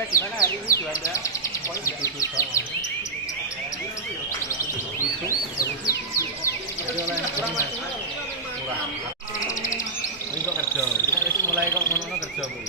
Juanda gimana hari ini Juanda? Poin itu murah. Ini kok kerja, kita mulai kok ngono kerja Bu.